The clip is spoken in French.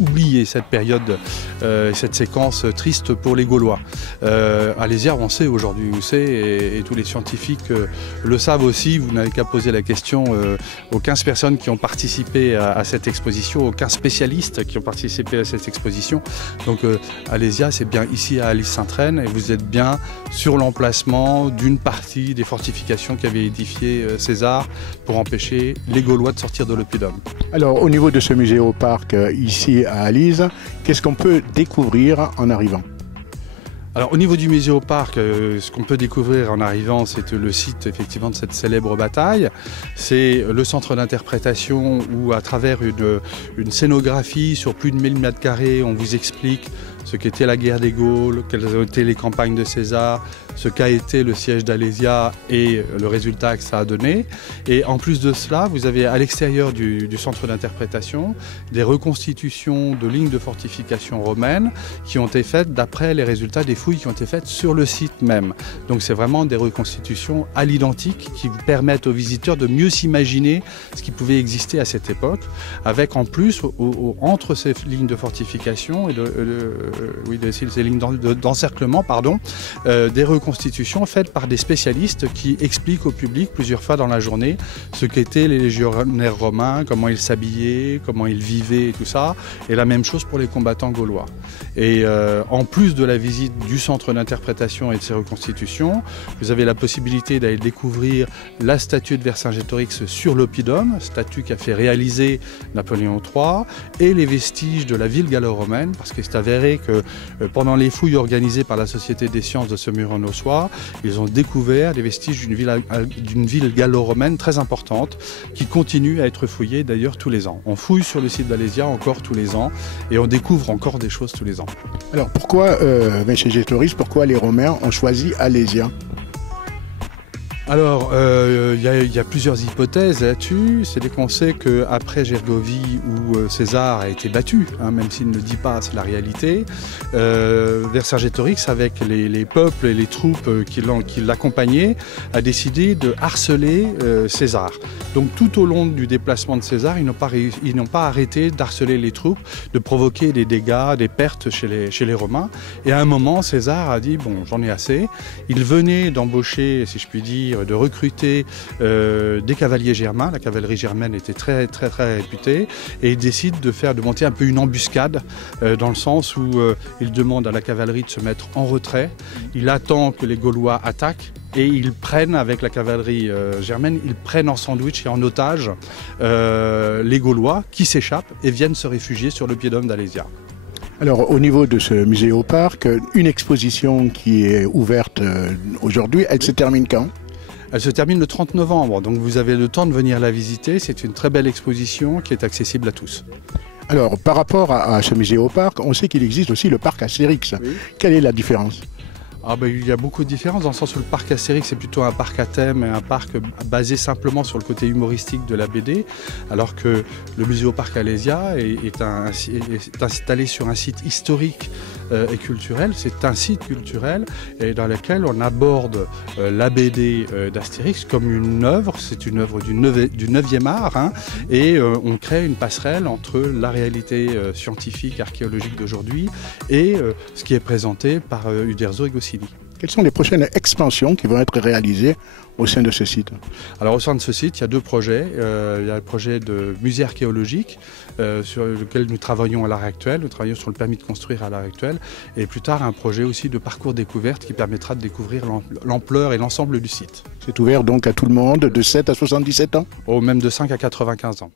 oublier cette période, cette séquence triste pour les Gaulois. Alésia, on sait aujourd'hui où c'est, et tous les scientifiques le savent aussi. Vous n'avez qu'à poser la question aux 15 personnes qui ont participé à cette exposition, aux 15 spécialistes qui ont participé à cette exposition. Donc Alésia, c'est bien ici à Alise-Sainte-Reine, et vous êtes bien sur l'emplacement d'une partie des fortifications qu'avait édifié César pour empêcher les Gaulois de sortir de l'oppidum. Alors, au niveau de ce musée-au-parc ici à Alise, qu'est-ce qu'on peut découvrir en arrivant ? Alors au niveau du musée au parc, ce qu'on peut découvrir en arrivant, c'est le site effectivement de cette célèbre bataille. C'est le centre d'interprétation où à travers une scénographie sur plus de 1000 mètres carrés, on vous explique ce qu'était la guerre des Gaules, quelles ont été les campagnes de César, ce qu'a été le siège d'Alésia et le résultat que ça a donné. Et en plus de cela, vous avez à l'extérieur du centre d'interprétation des reconstitutions de lignes de fortification romaines qui ont été faites d'après les résultats des fouilles qui ont été faites sur le site même. Donc c'est vraiment des reconstitutions à l'identique qui vous permettent aux visiteurs de mieux s'imaginer ce qui pouvait exister à cette époque, avec en plus entre ces lignes de fortification et ces lignes d'encerclement, des reconstitutions faites par des spécialistes qui expliquent au public plusieurs fois dans la journée ce qu'étaient les légionnaires romains, comment ils s'habillaient, comment ils vivaient et tout ça, et la même chose pour les combattants gaulois. Et en plus de la visite du centre d'interprétation et de ces reconstitutions, vous avez la possibilité d'aller découvrir la statue de Vercingétorix sur l'oppidum, statue qu'a fait réaliser Napoléon III, et les vestiges de la ville gallo-romaine, parce qu'il s'est avéré que pendant les fouilles organisées par la Société des sciences de Saumur-en-Auxois, ils ont découvert les vestiges d'une ville gallo-romaine très importante qui continue à être fouillée d'ailleurs tous les ans. On fouille sur le site d'Alésia encore tous les ans et on découvre encore des choses tous les ans. Alors pourquoi Vercingétorix, pourquoi les Romains ont choisi Alésia ? Alors, il y a plusieurs hypothèses là-dessus. C'est qu'on sait qu'après Gergovie, où César a été battu, même s'il ne le dit pas, c'est la réalité, Vercingétorix, avec les peuples et les troupes qui l'accompagnaient, a décidé de harceler César. Donc tout au long du déplacement de César, ils n'ont pas arrêté d'harceler les troupes, de provoquer des dégâts, des pertes chez les Romains. Et à un moment, César a dit « bon, j'en ai assez ». Il venait d'embaucher, si je puis dire, de recruter des cavaliers germains. La cavalerie germaine était très très très réputée, et il décide de monter un peu une embuscade dans le sens où il demande à la cavalerie de se mettre en retrait. Il attend que les Gaulois attaquent et ils prennent, avec la cavalerie germaine, ils prennent en sandwich et en otage les Gaulois qui s'échappent et viennent se réfugier sur l'oppidum d'Alésia. Alors, au niveau de ce musée au parc, une exposition qui est ouverte aujourd'hui, elle se termine quand ? Elle se termine le 30 novembre, donc vous avez le temps de venir la visiter. C'est une très belle exposition qui est accessible à tous. Alors, par rapport à ce musée au parc, on sait qu'il existe aussi le parc Astérix. Oui. Quelle est la différence ? Il y a beaucoup de différences dans le sens où le parc Astérix c'est plutôt un parc à thème et un parc basé simplement sur le côté humoristique de la BD, alors que le musée au parc Alésia est installé sur un site historique et culturel. C'est un site culturel et dans lequel on aborde la BD d'Astérix comme une œuvre. C'est une œuvre du 9e art, et on crée une passerelle entre la réalité scientifique, archéologique d'aujourd'hui et ce qui est présenté par Uderzo et Goscinny. Quelles sont les prochaines expansions qui vont être réalisées au sein de ce site ? Alors au sein de ce site, il y a deux projets. Il y a le projet de musée archéologique sur lequel nous travaillons à l'heure actuelle. Nous travaillons sur le permis de construire à l'heure actuelle. Et plus tard, un projet aussi de parcours découverte qui permettra de découvrir l'ampleur et l'ensemble du site. C'est ouvert donc à tout le monde de 7 à 77 ans ? Même de 5 à 95 ans.